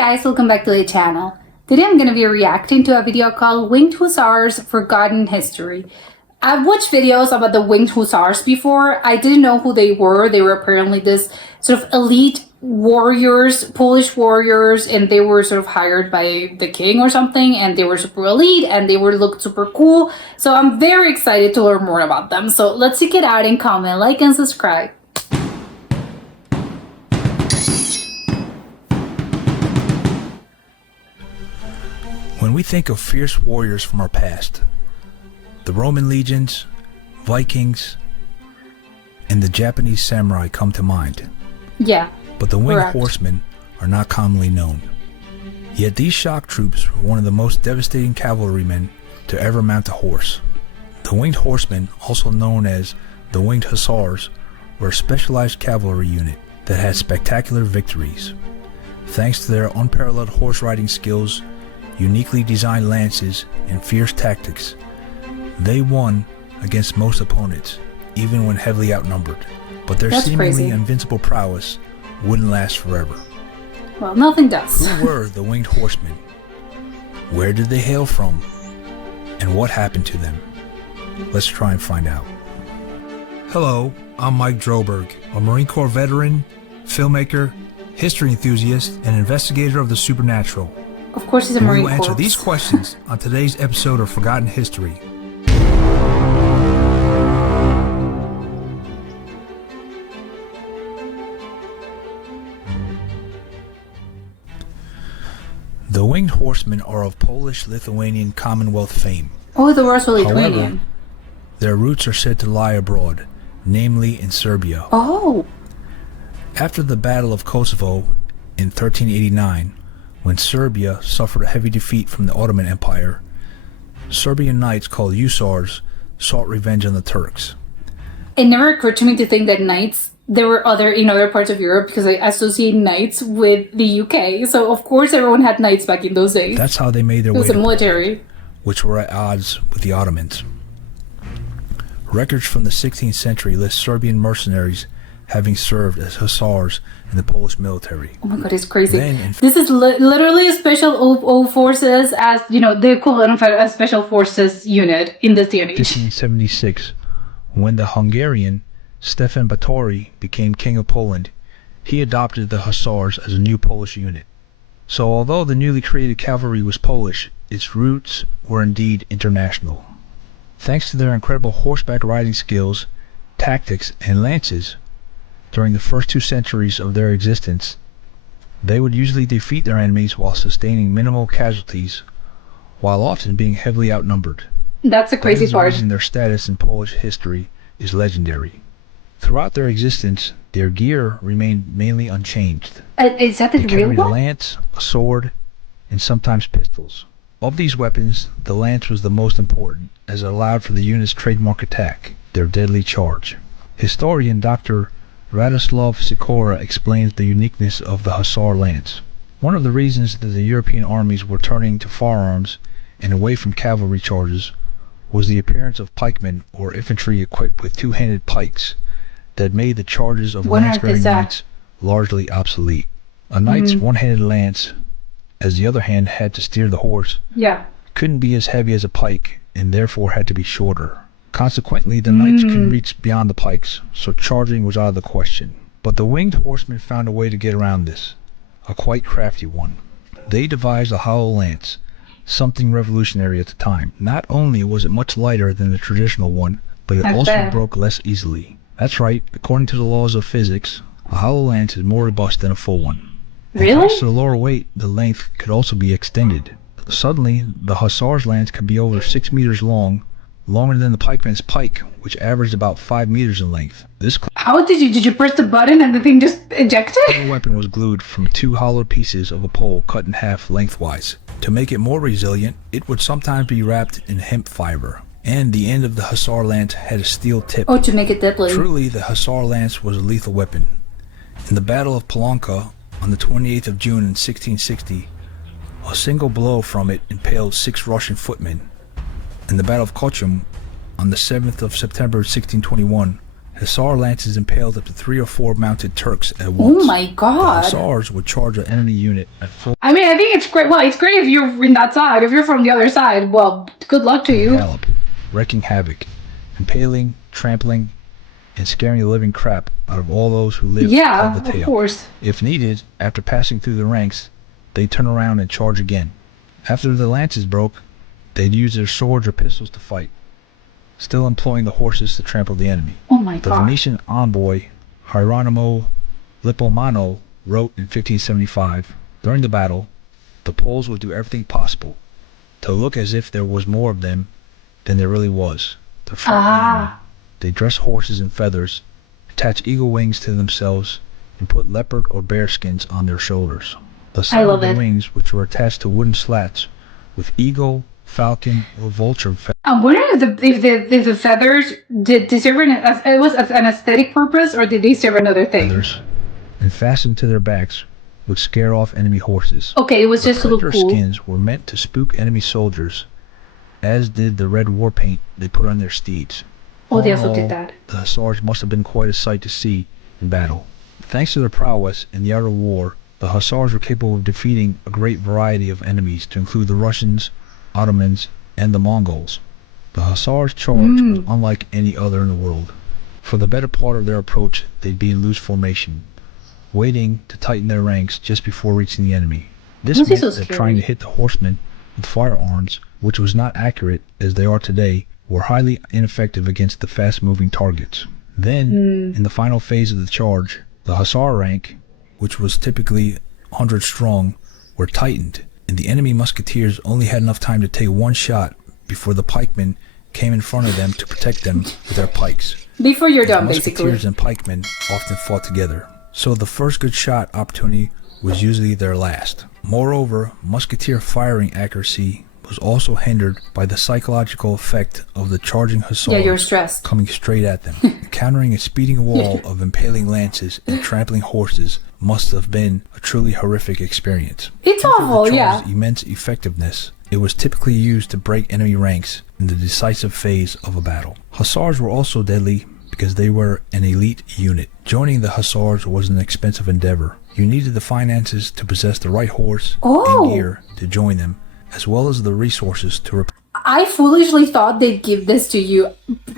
guys, welcome back to the channel. Today I'm going to be reacting to a video called Winged Hussars Forgotten History. I've watched videos about the Winged Hussars before. I didn't know who they were. They were apparently this sort of elite warriors, Polish warriors, and they were sort of hired by the king or something, and they were super elite and they looked super cool. So I'm very excited to learn more about them. So let's check it out and comment, like, and subscribe. When we think of fierce warriors from our past, the Roman legions, Vikings, and the Japanese samurai come to mind. Yeah. But the winged correct. horsemen are not commonly known. Yet these shock troops were one of the most devastating cavalrymen to ever mount a horse. The winged horsemen, also known as the Winged Hussars, were a specialized cavalry unit that had spectacular victories. Thanks to their unparalleled horse riding skills, uniquely designed lances, and fierce tactics, they won against most opponents, even when heavily outnumbered. But their seemingly invincible prowess wouldn't last forever. Well, nothing does. Who were the winged horsemen? Where did they hail from? And what happened to them? Let's try and find out. Hello, I'm Mike Droberg, a Marine Corps veteran, filmmaker, history enthusiast, and investigator of the supernatural. Of course he's a Marine Corps. We will answer these questions on today's episode of Forgotten History. The Winged Horsemen are of Polish-Lithuanian Commonwealth fame. Oh, they were also Lithuanian. However, their roots are said to lie abroad, namely in Serbia. Oh. After the Battle of Kosovo in 1389, when Serbia suffered a heavy defeat from the Ottoman Empire, Serbian knights called Hussars sought revenge on the Turks. It never occurred to me to think that knights, there were in other parts of Europe, because I associate knights with the UK. So of course everyone had knights back in those days. That's how they made their way. It was to the military, Poland, which were at odds with the Ottomans. Records from the 16th century list Serbian mercenaries having served as hussars in the Polish military. Oh my god, it's crazy. This is literally a special forces, as the equivalent of a special forces unit in this day and age. 1576, when the Hungarian Stefan Batory became king of Poland, he adopted the hussars as a new Polish unit. So although the newly created cavalry was Polish, its roots were indeed international. Thanks to their incredible horseback riding skills, tactics, and lances, during the first 2 centuries of their existence, they would usually defeat their enemies while sustaining minimal casualties, while often being heavily outnumbered. That's the crazy part. The reason their status in Polish history is legendary. Throughout their existence, their gear remained mainly unchanged. Is that the real one? They carried a lance, a sword, and sometimes pistols. Of these weapons, the lance was the most important, as it allowed for the unit's trademark attack, their deadly charge. Historian Dr. Radoslav Sikora explains the uniqueness of the Hussar lance. One of the reasons that the European armies were turning to firearms and away from cavalry charges was the appearance of pikemen, or infantry equipped with two-handed pikes, that made the charges of lance-bearing knights largely obsolete. A knight's one-handed lance, as the other hand had to steer the horse, couldn't be as heavy as a pike and therefore had to be shorter. Consequently, the knights couldn't reach beyond the pikes, so charging was out of the question. But the winged horsemen found a way to get around this, a quite crafty one. They devised a hollow lance, something revolutionary at the time. Not only was it much lighter than the traditional one, but it also broke less easily. That's right, according to the laws of physics, a hollow lance is more robust than a full one. Really? And thanks to the lower weight, the length could also be extended. Suddenly, the Hussar's lance could be over 6 meters long, longer than the pikeman's pike, which averaged about 5 meters in length. How did you press the button and the thing just ejected? The weapon was glued from 2 hollow pieces of a pole cut in half lengthwise. To make it more resilient, it would sometimes be wrapped in hemp fiber, and the end of the Hussar lance had a steel tip. Oh, to make it deadly. Truly, the Hussar lance was a lethal weapon. In the Battle of Polonka on the 28th of June in 1660, a single blow from it impaled 6 Russian footmen. In the Battle of Kochum on the 7th of September 1621, Hussar lances impaled up to 3 or 4 mounted Turks at once. Oh my The god. Hussars would charge an enemy unit at full I mean, I think it's great. Well, it's great if you're in that side. If you're from the other side, well, good luck to you. gallop, wreaking havoc, impaling, trampling, and scaring the living crap out of all those who lived to Yeah, tell the of tale. course. If needed, after passing through the ranks, they'd turn around and charge again. After the lances broke, they'd use their swords or pistols to fight, still employing the horses to trample the enemy. Oh my The god. Venetian envoy Hieronymo Lippomano wrote in 1575, during the battle, the Poles would do everything possible to look as if there was more of them than there really was. To frighten the enemy, Ah. they dress horses in feathers, attach eagle wings to themselves, and put leopard or bear skins on their shoulders. The I side love of the it. wings, which were attached to wooden slats with eagle, falcon, or vulture I'm wondering if the feathers did serve it was as an aesthetic purpose or did they serve another thing? feathers, and fastened to their backs, would scare off enemy horses. Okay, it was The just to look predator cool. skins were meant to spook enemy soldiers, as did the red war paint they put on their steeds. Oh, they All in also did all, that. the Hussars must have been quite a sight to see in battle. Thanks to their prowess in the outer war, the Hussars were capable of defeating a great variety of enemies, to include the Russians, Ottomans, and the Mongols. The Hussars' charge was unlike any other in the world. For the better part of their approach, they'd be in loose formation, waiting to tighten their ranks just before reaching the enemy. This Must be meant so that trying to scary. hit the horsemen with firearms, which was not accurate as they are today, were highly ineffective against the fast-moving targets. Then, in the final phase of the charge, the Hussar rank, which was typically 100 strong, were tightened, and the enemy musketeers only had enough time to take one shot before the pikemen came in front of them to protect them with their pikes. Before you're done, Musketeers basically. and pikemen often fought together, so the first good shot opportunity was usually their last. Moreover, musketeer firing accuracy was also hindered by the psychological effect of the charging Yeah, you're Hussars stressed. coming straight at them. Encountering a speeding wall of impaling lances and trampling horses must have been a truly horrific experience. It's Due to the awful, charge's yeah. immense effectiveness, it was typically used to break enemy ranks in the decisive phase of a battle. Hussars were also deadly because they were an elite unit. Joining the Hussars was an expensive endeavor. You needed the finances to possess the right horse Oh. and gear to join them, as well as the resources to I foolishly thought they'd give this to you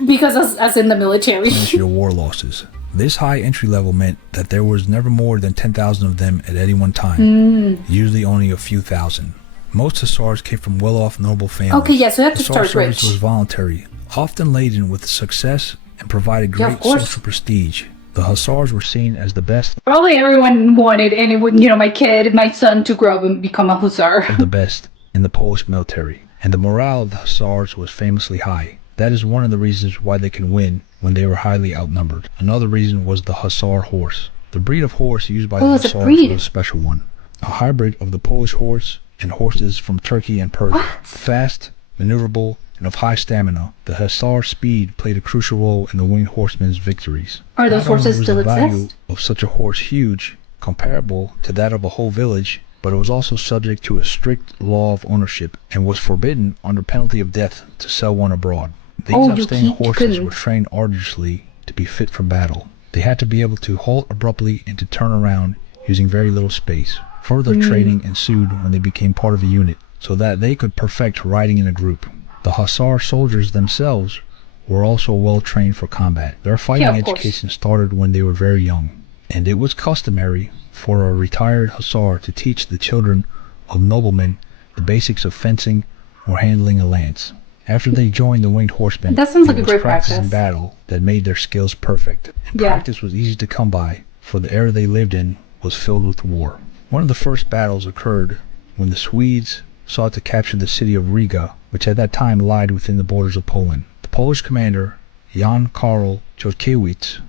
because as in the military. replenish your war losses. This high entry level meant that there was never more than 10,000 of them at any one time, usually only a few thousand. Most Hussars came from well-off noble families. Okay, yeah, so you have to Hussar start service rich. was voluntary, often laden with success, and provided Yeah, of great course. social prestige. The Hussars were seen as the best Probably everyone wanted, and it would, my son to grow up and become a hussar. of the best in the Polish military, and the morale of the Hussars was famously high. That is one of the reasons why they could win when they were highly outnumbered. Another reason was the Hussar horse. The breed of horse used by the Oh, it's a Hussars breed. was a special one, a hybrid of the Polish horse and horses from Turkey and Persia. What? Fast, maneuverable, and of high stamina, the Hussar speed played a crucial role in the winged horsemen's victories. Are those Not only horses was still the value exist? of such a horse huge, comparable to that of a whole village, but it was also subject to a strict law of ownership and was forbidden under penalty of death to sell one abroad. These Oh, you upstanding horses couldn't. were trained arduously to be fit for battle. They had to be able to halt abruptly and to turn around using very little space. Further training ensued when they became part of a unit, so that they could perfect riding in a group. The Hussar soldiers themselves were also well trained for combat. Their fighting Yeah, of course. education started when they were very young, and it was customary for a retired Hussar to teach the children of noblemen the basics of fencing or handling a lance. After they joined the winged horsemen, That sounds like it a was great practice in practice. battle that made their skills perfect. And Yeah. practice was easy to come by, for the era they lived in was filled with war. One of the first battles occurred when the Swedes sought to capture the city of Riga, which at that time lied within the borders of Poland. The Polish commander, Jan Karol Chodkiewicz,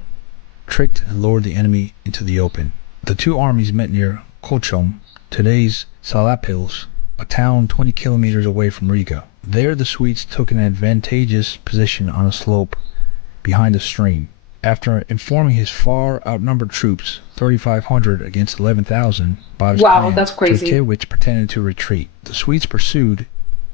tricked and lured the enemy into the open. The two armies met near Kochom, today's Salapils, a town 20 kilometers away from Riga. There the Swedes took an advantageous position on a slope behind a stream. After informing his far outnumbered troops, 3,500 against 11,000, about his Wow, plan, that's crazy. Chodkiewicz pretended to retreat. The Swedes pursued,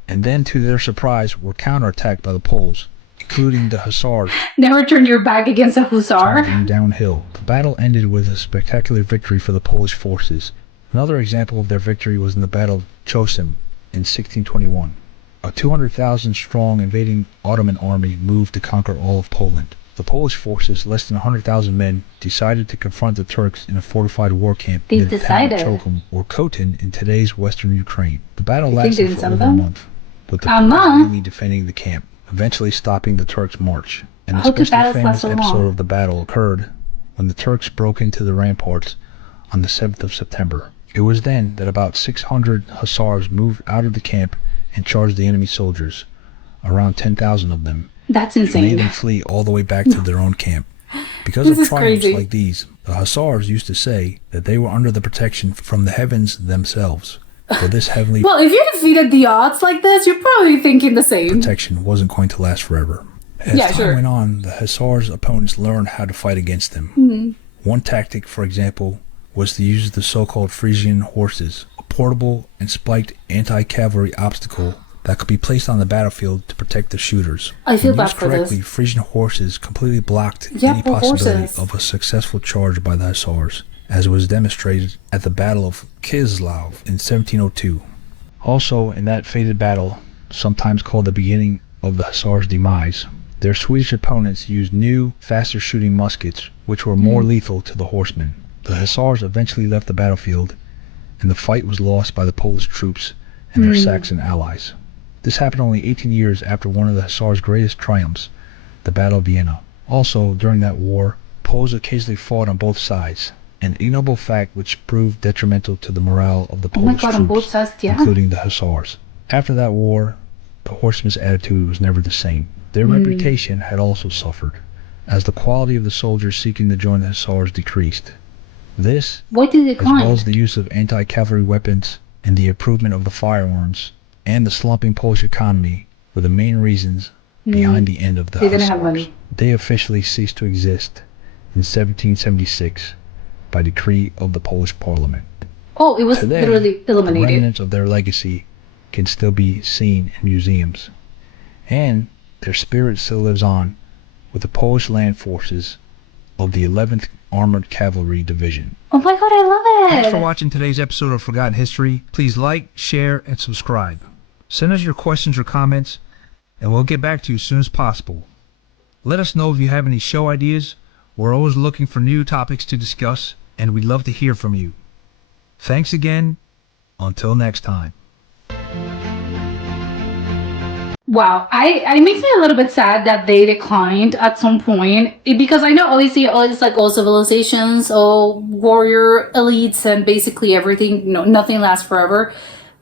and then to their surprise were counterattacked by the Poles, including the Hussars, Never turn your back against a hussar. charging downhill. The battle ended with a spectacular victory for the Polish forces. Another example of their victory was in the Battle of Chosin in 1621. A 200,000-strong invading Ottoman army moved to conquer all of Poland. The Polish forces, less than 100,000 men, decided to confront the Turks in a fortified war camp near the town of Chokum, or Khotin, in today's western Ukraine. The battle lasted for over a month, with the Polish mainly defending the camp, eventually stopping the Turks' march. An especially famous episode of the battle occurred when the Turks broke into the ramparts on the 7th of September. It was then that about 600 Hussars moved out of the camp and charged the enemy soldiers, around 10,000 of them. That's insane. Made them flee all the way back to their own camp. Because of triumphs like these, the Hussars used to say that they were under the protection from the heavens themselves. For this heavenly well, if you defeated the odds like this, you're probably thinking the same. Protection wasn't going to last forever. As time went on, the Hussars' opponents learned how to fight against them. One tactic, for example, was to use the so-called Frisian horses, a portable and spiked anti-cavalry obstacle that could be placed on the battlefield to protect the shooters. I feel bad for correctly, this. Frisian horses completely blocked any possibility of a successful charge by the Hussars, as was demonstrated at the Battle of Kislev in 1702. Also, in that fated battle, sometimes called the beginning of the Hussars' demise, their Swedish opponents used new, faster-shooting muskets, which were more lethal to the horsemen. The Hussars eventually left the battlefield, and the fight was lost by the Polish troops and their Saxon allies. This happened only 18 years after one of the Hussars' greatest triumphs, the Battle of Vienna. Also, during that war, Poles occasionally fought on both sides, an ignoble fact which proved detrimental to the morale of the Polish troops, including the Hussars. After that war, the horsemen's attitude was never the same. Their reputation had also suffered, as the quality of the soldiers seeking to join the Hussars decreased. This, as well as the use of anti-cavalry weapons and the improvement of the firearms, and the slumping Polish economy were the main reasons behind the end of the Hussars. They officially ceased to exist in 1776 by decree of the Polish Parliament. Oh, it was literally eliminated. The remnants of their legacy can still be seen in museums, and their spirit still lives on with the Polish land forces of the 11th Armored Cavalry Division. Oh my god, I love it! Thanks for watching today's episode of Forgotten History. Please like, share, and subscribe. Send us your questions or comments, and we'll get back to you as soon as possible. Let us know if you have any show ideas. We're always looking for new topics to discuss, and we'd love to hear from you. Thanks again. Until next time. Wow, it makes me a little bit sad that they declined at some point, because I know obviously it's like all civilizations, all warrior elites, and basically everything, nothing lasts forever.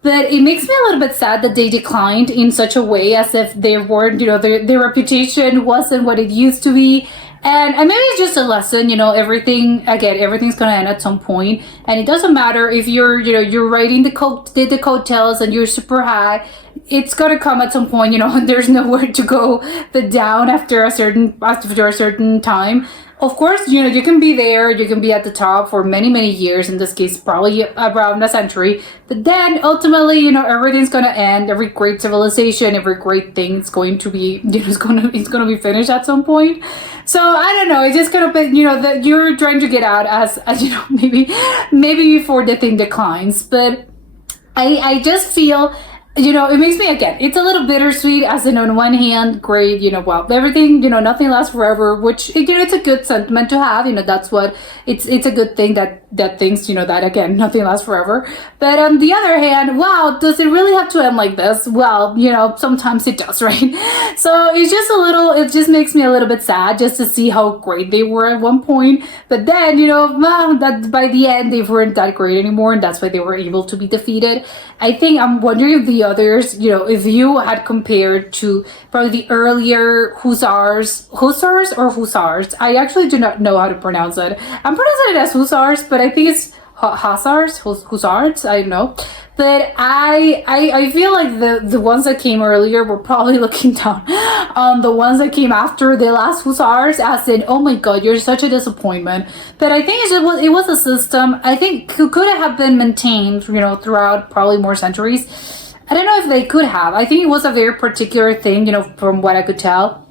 But it makes me a little bit sad that they declined in such a way as if they weren't, their reputation wasn't what it used to be. And maybe it's just a lesson, everything's gonna end at some point, and it doesn't matter if you're riding the coattails and you're super high. It's gonna come at some point, there's nowhere to go but down after a certain time. Of course, you can be there, you can be at the top for many, many years, in this case, probably around a century. But then ultimately, everything's going to end. Every great civilization, every great thing is going to be, it's going to be finished at some point. So I don't know. It's just kind of, that you're trying to get out as maybe before the thing declines. But I just feel, it makes me, again, it's a little bittersweet, as in, on one hand, great, well, everything, nothing lasts forever, which, it's a good sentiment to have, that's what, it's a good thing that things, that, again, nothing lasts forever. But on the other hand, wow, does it really have to end like this? Well, sometimes it does, right? So it's just it just makes me a little bit sad just to see how great they were at one point. But then, that by the end, they weren't that great anymore, and that's why they were able to be defeated. I'm wondering if the others, if you had compared to probably the earlier Hussars, I actually do not know how to pronounce it. I'm pronouncing it as Hussars, but I think it's Hussars, I don't know. But I feel like the ones that came earlier were probably looking down on the ones that came after the last Hussars, as in, oh my god, you're such a disappointment. But I think it was a system, I think, could have been maintained, throughout probably more centuries. I don't know if they could have. I think it was a very particular thing, from what I could tell.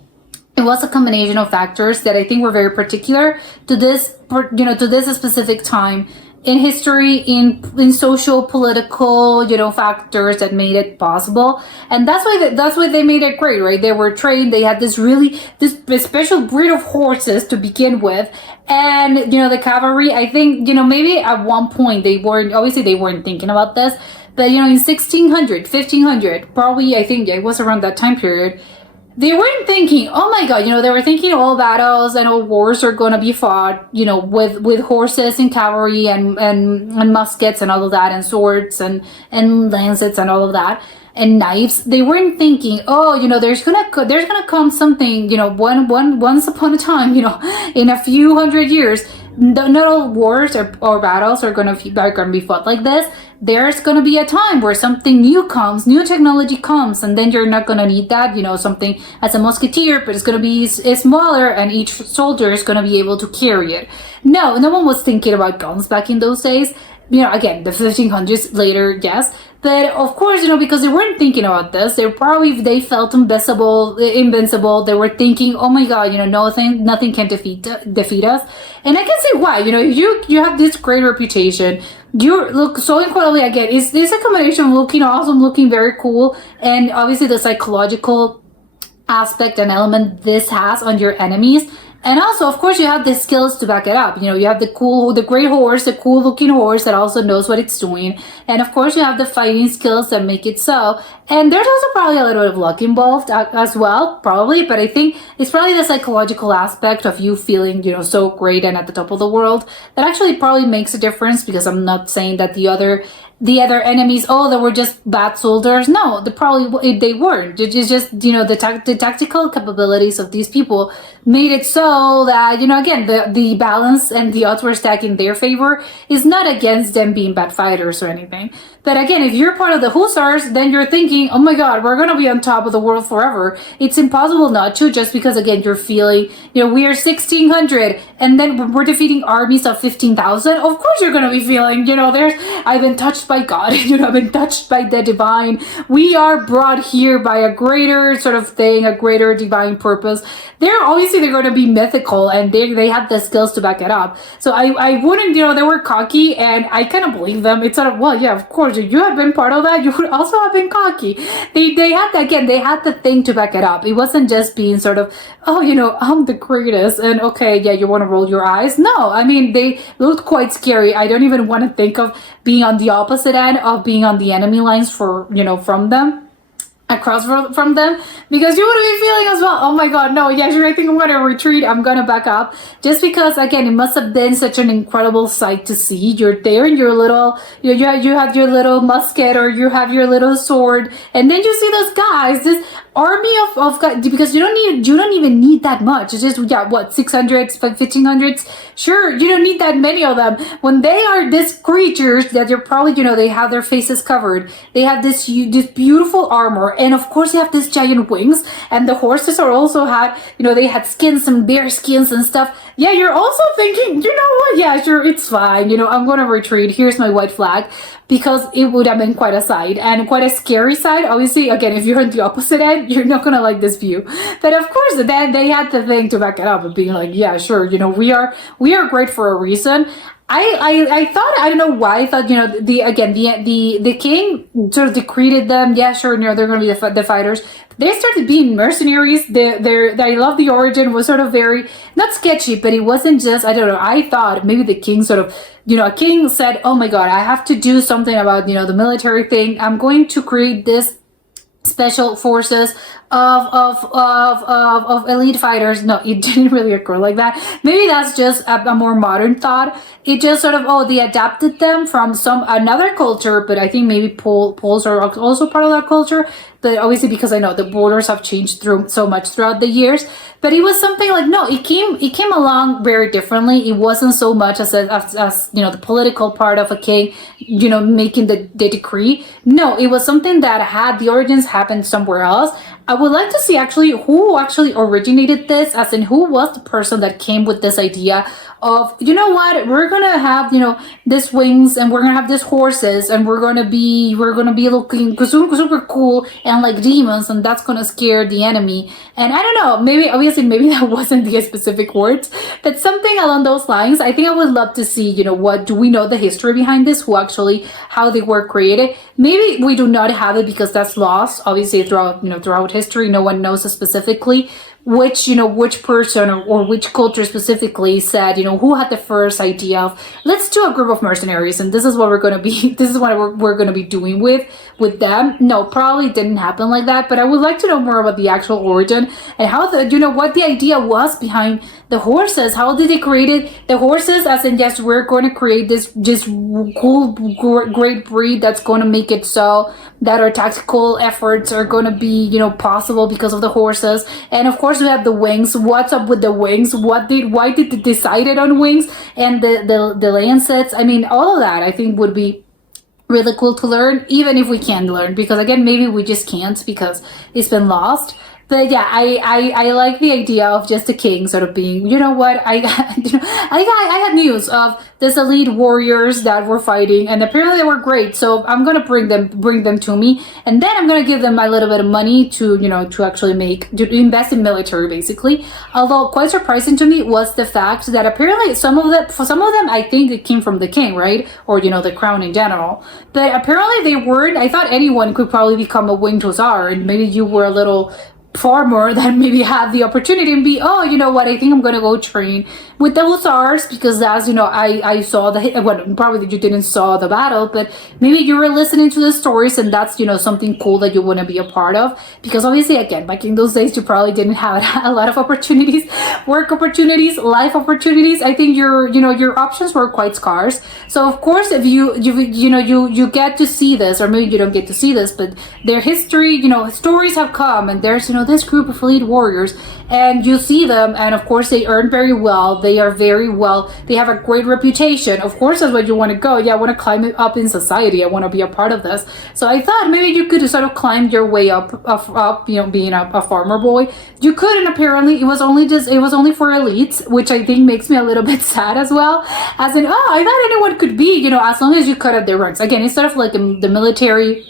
It was a combination of factors that I think were very particular to this, to this specific time in history, in social, political, factors that made it possible. And that's why they made it great, right? They were trained. They had this special breed of horses to begin with. And, the cavalry, I think, maybe at one point they weren't thinking about this. But, in 1600, 1500, probably, I think it was around that time period, they weren't thinking, oh my god, they were thinking all battles and all wars are going to be fought, with horses and cavalry and muskets and all of that, and swords and lancets and all of that, and knives. They weren't thinking, oh, there's gonna come something, once upon a time, in a few hundred years. Not all wars or battles are gonna be fought like this. There's gonna be a time where something new comes, new technology comes, and then you're not gonna need that, something as a musketeer, but it's gonna be smaller, and each soldier is gonna be able to carry it. No one was thinking about guns back in those days. Again, the 1500s later, yes. But of course, because they weren't thinking about this, they felt invincible. They were thinking, oh my god, nothing can defeat us. And I can see why. You have this great reputation. You look so incredibly, again, it's a combination of looking awesome, looking very cool, and obviously the psychological aspect and element this has on your enemies. And also, of course, you have the skills to back it up. You have the great horse, the cool looking horse that also knows what it's doing. And of course, you have the fighting skills that make it so. And there's also probably a little bit of luck involved as well, probably. But I think it's probably the psychological aspect of you feeling, so great and at the top of the world that actually probably makes a difference, because I'm not saying that the other enemies, they were just bad soldiers. No, they weren't. It's just, the tactical capabilities of these people made it so that, again, the balance and the odds were stacked in their favor. Is not against them being bad fighters or anything. But again, if you're part of the Hussars, then you're thinking, oh my god, we're going to be on top of the world forever. It's impossible not to, just because, again, you're feeling, we are 1600, and then we're defeating armies of 15,000. Of course you're going to be feeling, I've been touched by God, I've been touched by the divine. We are brought here by a greater sort of thing, a greater divine purpose. They're going to be mythical, and they have the skills to back it up. So I wouldn't, they were cocky, and I kind of believe them. It's sort of, well, yeah, of course, if you had been part of that, you would also have been cocky. They had the thing to back it up. It wasn't just being sort of, oh, I'm the greatest, and okay, yeah, you want to roll your eyes. No, I mean, they looked quite scary. I don't even want to think of being on the opposite end of being on the enemy lines from them. Across from them, because you would be feeling as well, oh my god, no, yeah, sure, I think I'm gonna retreat, I'm gonna back up, just because, again, it must have been such an incredible sight to see. You're there in your little, you have your little musket, or you have your little sword, and then you see those guys, this army of guys, because you don't even need that much. It's just, 600s, 1500s, sure, you don't need that many of them. When they are these creatures that you're probably, they have their faces covered, they have this beautiful armor, and of course you have these giant wings, and the horses are also they had skins, some bear skins and stuff. Yeah, you're also thinking, you know what, yeah, sure, it's fine, I'm gonna retreat, here's my white flag, because it would have been quite a sight, and quite a scary sight. Obviously, again, if you're on the opposite end, you're not gonna like this view. But of course, then they had the thing to back it up, and being like, yeah, sure, we are great for a reason. I thought, I don't know why, I thought, the king sort of decreed them, yeah, sure, they're going to be the fighters. They started being mercenaries. I love the origin, was sort of very, not sketchy, but it wasn't just, I don't know, I thought maybe the king sort of, a king said, oh my god, I have to do something about, the military thing. I'm going to create this special forces of elite fighters. No, it didn't really occur like that. Maybe that's just a more modern thought. It just sort of, they adapted them from another culture, but I think maybe Poles are also part of that culture. But obviously, because I know the borders have changed so much throughout the years. But it was something like, no, it came along very differently. It wasn't so much as the political part of a king, making the decree. No, it was something that the origins happened somewhere else. I would like to see actually who actually originated this, as in who was the person that came with this idea of, you know what, we're gonna have, this wings, and we're gonna have these horses, and we're gonna be looking super cool and like demons, and that's gonna scare the enemy. And I don't know, maybe obviously maybe that wasn't the specific words, but something along those lines. I think I would love to see, what do we know the history behind this, who actually, how they were created. Maybe we do not have it because that's lost obviously throughout history. No one knows specifically which person or which culture specifically said, who had the first idea of, let's do a group of mercenaries, and this is what we're going to be, this is what we're going to be doing with them. No, probably didn't happen like that, but I would like to know more about the actual origin and how what the idea was behind the horses. How did they create the horses, as in, yes, we're going to create this cool, great breed that's going to make it so that our tactical efforts are going to be, possible because of the horses. And of course we have the wings. What's up with the wings? Why did they decided on wings and the lancets? I mean, all of that I think would be really cool to learn, even if we can learn, because again, maybe we just can't because it's been lost. But yeah, I like the idea of just the king sort of being, I had news of this elite warriors that were fighting, and apparently they were great. So I'm gonna bring them to me, and then I'm gonna give them a little bit of money to to actually to invest in military basically. Although quite surprising to me was the fact that apparently for some of them I think it came from the king, right, or the crown in general. But apparently they weren't. I thought anyone could probably become a winged hussar, and maybe you were a little farmer that maybe had the opportunity and be, oh, you know what, I think I'm gonna go train with the Hussars, because that's, I saw probably you didn't saw the battle, but maybe you were listening to the stories, and that's, something cool that you want to be a part of, because obviously, again, back in those days, you probably didn't have a lot of opportunities, work opportunities, life opportunities. I think your options were quite scarce. So of course, if you get to see this, or maybe you don't get to see this, but their history, stories have come, and there's, this group of elite warriors, and you see them, and of course they earn very well. They are very well, they have a great reputation. Of course, that's what you want to go. Yeah, I want to climb up in society. I want to be a part of this. So I thought maybe you could sort of climb your way up, being a farmer boy. You could, and apparently it was only for elites, which I think makes me a little bit sad as well. As in, I thought anyone could be, as long as you cut out their ranks. Again, it's sort of like the military,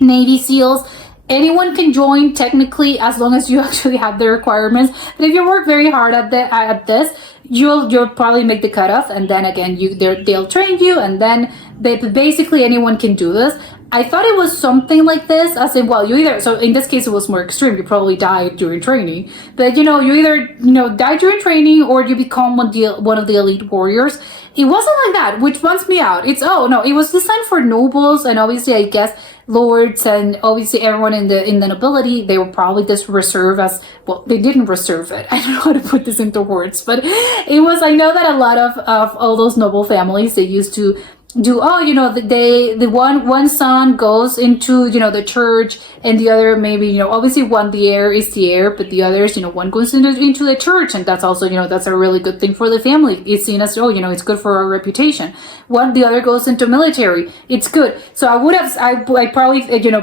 Navy SEALs. Anyone can join technically, as long as you actually have the requirements. But if you work very hard at this, you'll probably make the cutoff, and then again they'll train you, and then basically anyone can do this. I thought it was something like this, as in, well, you either, so in this case it was more extreme, you probably died during training, but you either die during training, or you become one of the elite warriors. It wasn't like that, which bums me out. It was designed for nobles, and obviously I guess lords, and obviously everyone in the nobility. They were probably just reserved as, well, they didn't reserve it. I don't know how to put this into words, but it was, I know that a lot of all those noble families, they used to do, the one son goes into the church, and the other maybe obviously one, the heir is the heir, but the others, one goes into the church, and that's also that's a really good thing for the family. It's seen as, it's good for our reputation. The other goes into military, it's good. So I probably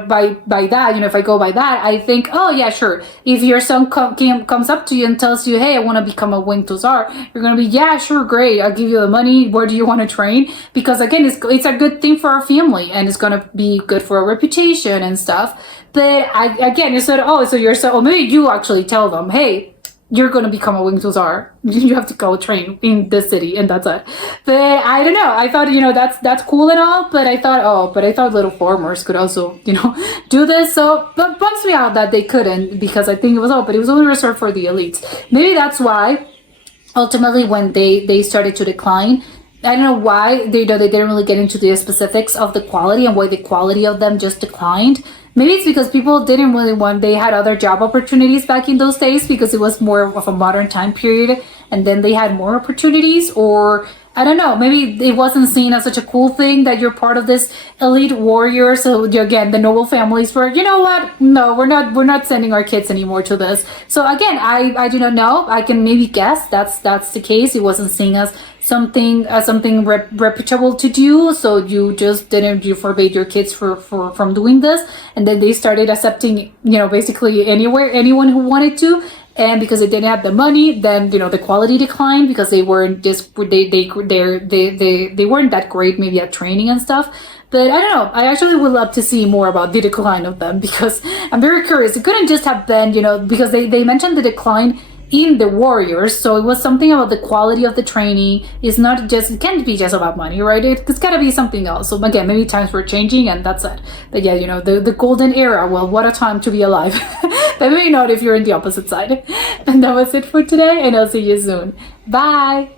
by that, if I go by that, I think, oh yeah, sure, if your son comes up to you and tells you, hey, I want to become a winged hussar, you're gonna be, yeah, sure, great, I'll give you the money. Where do you want to train? Because again, it's a good thing for our family, and it's gonna be good for our reputation and stuff. But you said, maybe you actually tell them, hey, you're gonna become a winged hussar. You have to go train in this city, and that's it. But I don't know. I thought that's cool and all, but I thought little farmers could also do this. So that bums me out that they couldn't, because I think it was only reserved for the elites. Maybe that's why ultimately when they started to decline. I don't know why they didn't really get into the specifics of the quality and why the quality of them just declined. Maybe it's because people didn't really they had other job opportunities back in those days, because it was more of a modern time period, and then they had more opportunities, or I don't know, maybe it wasn't seen as such a cool thing that you're part of this elite warrior. So again, the noble families were, no, we're not sending our kids anymore to this. So again, I do not know. I can maybe guess that's the case. It wasn't seen as something reputable to do, so you forbade your kids from doing this, and then they started accepting, basically anyone who wanted to. And because they didn't have the money, then the quality declined because they weren't they weren't that great maybe at training and stuff. But I don't know. I actually would love to see more about the decline of them, because I'm very curious. It couldn't just have been, because they mentioned the decline in the warriors, so it was something about the quality of the training. It can't be just about money, right? It's gotta be something else. So again, maybe times were changing and that's it. But yeah, the golden era, well, what a time to be alive. But maybe not if you're in the opposite side. And that was it for today, and I'll see you soon. Bye.